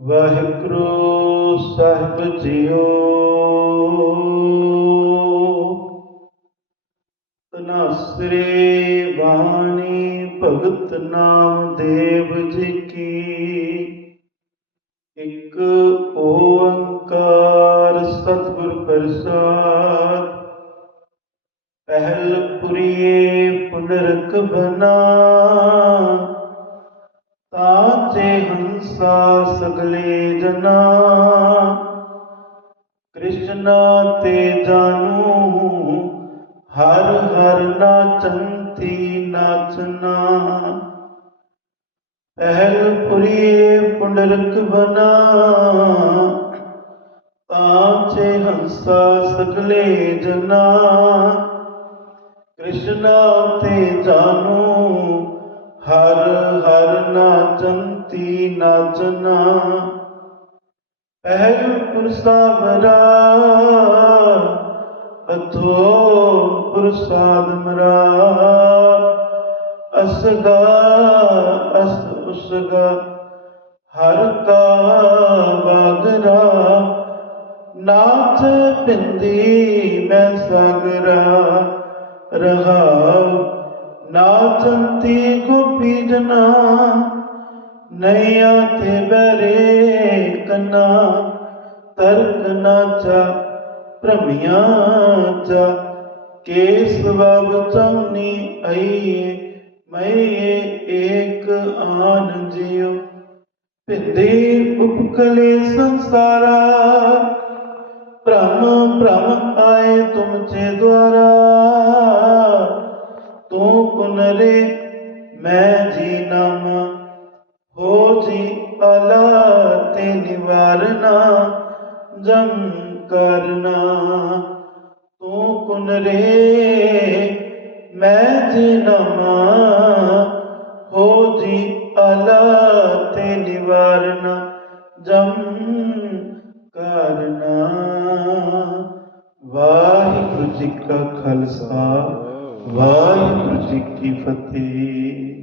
ਵਾਹਿਗੁਰੂ ਸਾਹਿਬ JIO. ਤਨਾਸਰੇ ਬਾਣੀ ਭਗਤ ਨਾਮ ਦੇਵ ਜੀ ਕੀ। ਇੱਕ ਓੰਕਾਰ ਸਤਿਗੁਰ ਪ੍ਰਸਾਦ। ਪਹਿਲ ਪੁਰੀਏ ਪੁਨਰਕ ਬਨਾ। ਤਾਚੇ ਹੰਸਾ ਸਗਲੇ ਜਨਾ। ਕ੍ਰਿਸ਼ਨ ਤੇ ਜਾਨੂ, ਹਰ ਹਰ ਨਾਚੰਤੀ ਨਾਚਨਾ ਪਹਿਲ ਪੁਰੀਏ ਪੁੰਡਰਕ ਬਨਾ। ਤਾਚੇ ਹੰਸਾ ਸਗਲੇ ਜਨਾ। ਕ੍ਰਿਸ਼ਨਾ ਤੇ ਜਾਨੂ ਹਰ ਹਰ ਨਾਚੰਤੀ ਨਾਚਨਾ ਪਹਿਲ ਪੁਰਸਾਵਰਾ ਅਥੋ ਪੁਰਸਾਦ ਮਰਾ। ਅਸਗਾ ਅਸ ਉਸਗਾ, ਹਰ ਕਾ ਬਾਗਰਾ ਨਾਚ ਪਿੰਦੀ ਮੈਂ ਸਾਗਰਾ ਰਹਾਉ ਨਾਚੰਤੀ ਗੋਪੀ ਜਨਾ ਨੈया ਤੇ ਬਰੇ ਤਰਕ ਨਾਚਾ ਭ੍ਰਮਿਆ ਚਾ, ਕੇਸ ਬਬ ਚੌਨੀ ਆਈਏ ਮੈਂ ਏਕ ਆਨ ਜਿਉ। ਪਿੰਦੇ ਉਪਕਲੇ ਸੰਸਾਰਾ, ਭ੍ਰਮ ਭ੍ਰਮ ਤੂੰ ਕੁਨਰੇ ਮੈਂ ਜੀ ਨਾਮ। ਹੋ ਜੀ ਅਲਾ ਤੇ ਨਿਵਾਰਨਾ, ਜਮ ਕਰਨਾ। ਤੂੰ ਕੁਨਰੇ ਮੈਂ ਜੀ ਨਾਮ। ਹੋ ਜੀ ਅਲਾ ਤੇ ਨਿਵਾਰਨਾ, ਜਮ ਕਰਨਾ। ਵਾਹਿਗੁਰੂ ਜੀ ਕਾ ਖਾਲਸਾ। ਵਾਹਿਗੁਰੂ ਜੀ ਕੀ ਫਤਿਹ।